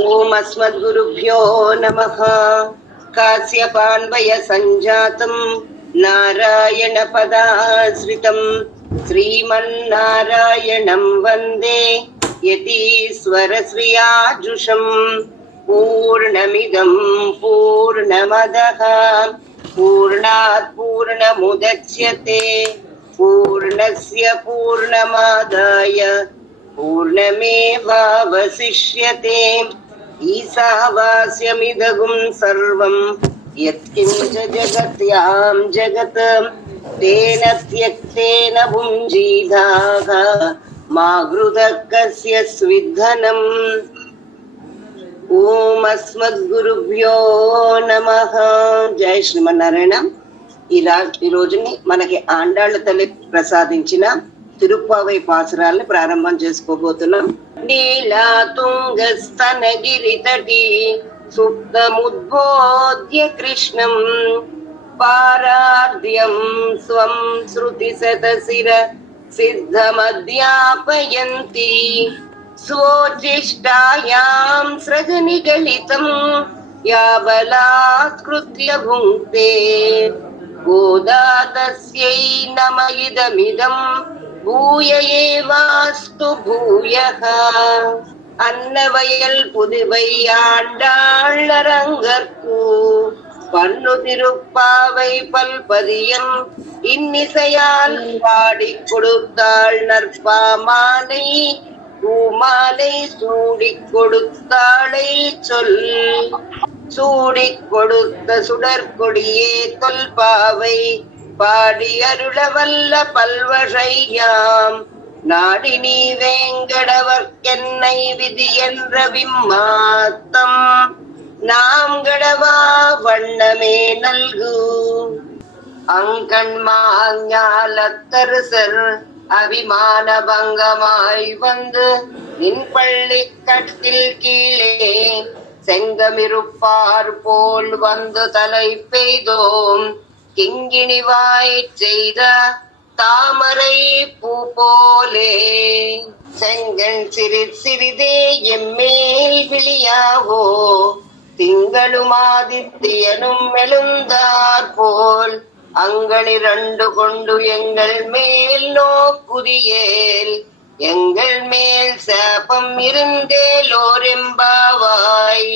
ஓம் அஸ்மத்குருப்யோ நமः. காஸ்யபான்வய சஞ்சாதம் நாராயண பதாஸ்ரிதம் ஸ்ரீமன்னாராயணம் வந்தே யதீஸ்வரஸ்ரீயாஜுஷம். பூர்ணமிதம் பூர்ணமதः பூர்ணாத் பூர்ணமுதச்யதே பூர்ணஸ்ய பூர்ணமாதாய பூர்ணமேவாவசிஷ்யதே. ஈசாவாஸ்யமிதகும் சர்வம் யத்கிஞ்ச ஜகத்யாம் ஜகத் தேன த்யக்தேன புஞ்சீதாக மா க்ருதः கஸ்ய ஸ்வித்தனம். ஓம் అస్మద్గురుభ్యో నమః. జై శ్రీమన్నారాయణ. ఈ రోజుని మనకి ఆండాళ్ళ తల్లి ప్రసాదించిన తిరుప్పావై పాసురాల్ని ప్రారంభం చేసుకోబోతున్నాం. నీలా తుంగస్తనగిరి తటి సుప్తముద్బోధ్య కృష్ణం పారార్ధ్యం స్వం శృతి శతశిర సిద్ధమధ్యాపయంతి స్వోచిష్టాయాం సృజనిగళితం యాబలాత్కృత్య భుంక్తే గోదా తస్యై నమ ఇదమిదం பூய ஏவாஸ்து பூயக. அன்னவயல் புதுவை ஆண்டாளரங்கற்கு பன்னு திருப்பாவை பல்பதியம் இன்னிசையால் பாடி கொடுத்தாள் நற்பாமாலை பூமாலை சூடிக் கொடுத்தாளை சொல். சூடிக் கொடுத்த சுடற்கொடியே தொல்பாவை பாடி அருளவல்ல பல்வகையாம் நாடி நீ வேங்கடவர்க்கென்னை விதி என்ற விம்மாத்தம் நாம் கடவா வண்ணமே நல்கு. அங்கண்மாஞாலத்தரசர் அபிமான பங்கமாய் வந்து நின் பள்ளி கட்டில் கீழே செங்கமிருப்பார் போல் வந்து தலை பெய்தோம் கிங்கிணிவாய் செய்த தாமரை பூ போலே. செங்கண் சிறிதே எம்மேல் விழியாவோ திங்களும் ஆதித்யனும் எழுந்தார் போல் அங்களிரண்டு கொண்டு எங்கள் மேல் நோக்குதியேல் எங்கள் மேல் சாபம் இருந்தேலோரெம்பாவாய்.